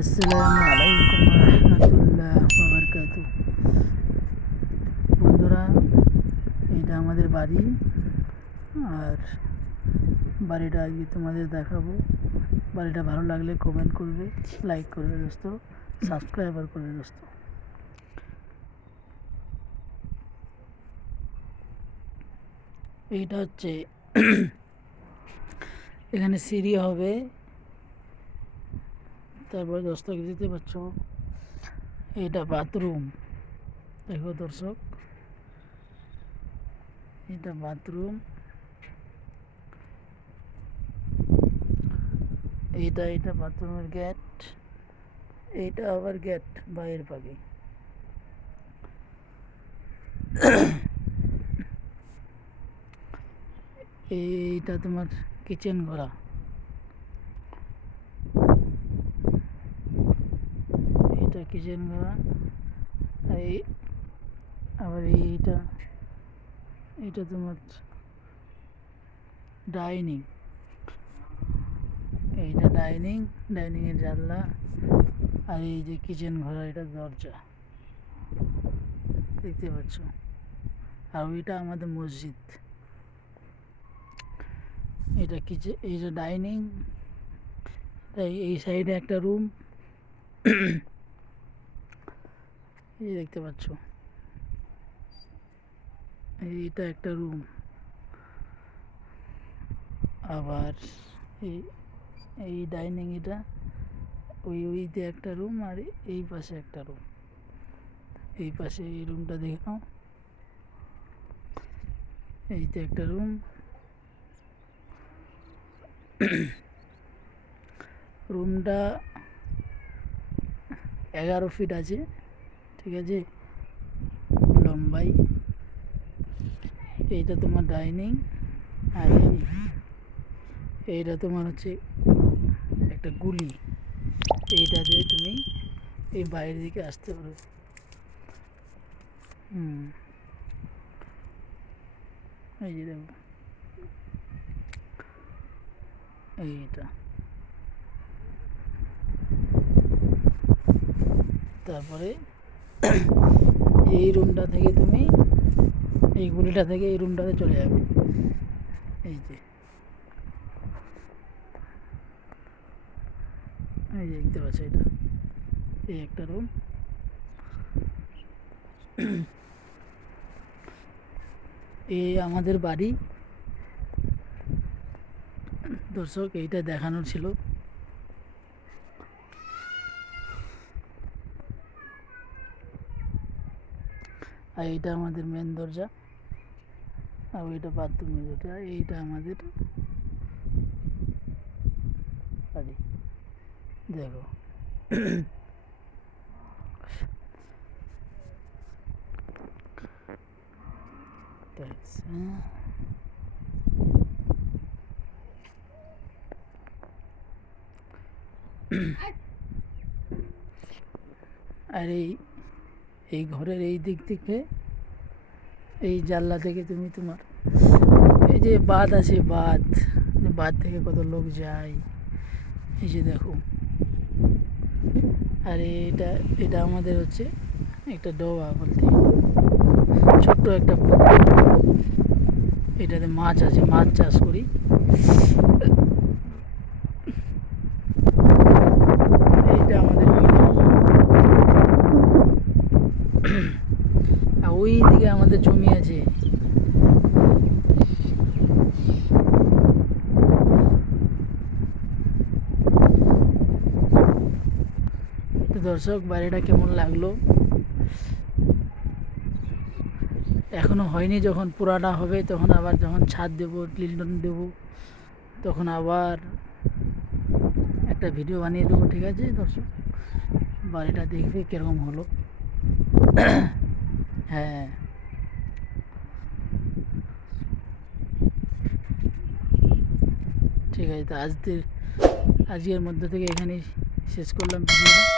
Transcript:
আসসালামু আলাইকুম রহমতুল্লাহ বাবরকাতু। বন্ধুরা, এইটা আমাদের বাড়ি, আর বাড়িটা আজকে তোমাদের দেখাবো। বাড়িটা ভালো লাগলে কমেন্ট করবে, লাইক করবে দোস্ত, সাবস্ক্রাইবার করবে দোস্ত। এইটা হচ্ছে এখানে সিঁড়ি হবে। তারপরে দর্শক দিতে পারছ, এটা বাথরুম। দেখো দর্শক, এটা বাথরুম, এটা বাথরুমের গেট, এইটা আবার গেট বাইরের পাখি। এইটা তোমার কিচেন ঘোরা, এটা কিচেন ঘোরা। এই আবার এইটা তোমার ডাইনিং, এইটা ডাইনিংয়ের জানলা। আর এই যে কিচেন ঘোরা, এটা দরজা দেখতে পাচ্ছ। আর ওইটা আমাদের মসজিদ। এটা কিচেন, এইটা ডাইনিং, এই সাইডে একটা রুম, এই দেখতে পাচ্ছ, এইটা একটা রুম। আবার এই ডাইনিং, এটা ওইতে একটা রুম, আর এই পাশে একটা রুম। এই পাশে এই রুমটা দেখে নাও, এইতে একটা রুম। রুমটা 11 ফিট আছে, ঠিক আছে, লম্বাই। এইটা তোমার ডাইনিং। আর এইটা তোমার হচ্ছে একটা গুলি। এইটা দিয়ে তুমি এই বাইরের দিকে আসতে পারো। এই যে দেখো, এইটা। তারপরে এই রুমটা থেকে তুমি এই গুলিটা থেকে এই রুমটাতে চলে যাবে। এই যে দেখতে পাচ্ছ, এটা এই একটা রুম। এই আমাদের বাড়ি দর্শক, এইটা দেখানোর ছিল। আর এইটা আমাদের মেন দরজা, আর ওইটা বাথরুমের দরজা। এইটা আমাদের বাড়ি, দেখো। আর এই ঘরের এই দিক থেকে, এই জানলা থেকে তুমি তোমার এই যে বাঁধ আছে, বাঁধ থেকে কত লোক যায়, এই যে দেখো। আর এটা আমাদের হচ্ছে একটা ডোবা বলতে, ছোট্ট একটা পুকুর। এটাতে মাছ আছে, মাছ চাষ করি। এইটা আমাদের ওই দিকে আমাদের জমি আছে। দর্শক, বাড়িটা কেমন লাগলো? এখনো হয়নি, যখন পুরাটা হবে তখন আবার, যখন ছাদ দেবো, লিন্টন দেবো, তখন আবার একটা ভিডিও বানিয়ে দেবো, ঠিক আছে দর্শক? বাড়িটা দেখবে কিরকম হলো। হ্যাঁ, ঠিক আছে। তো আজকের মধ্যে থেকে এখানেই শেষ করলাম ভিডিওটা।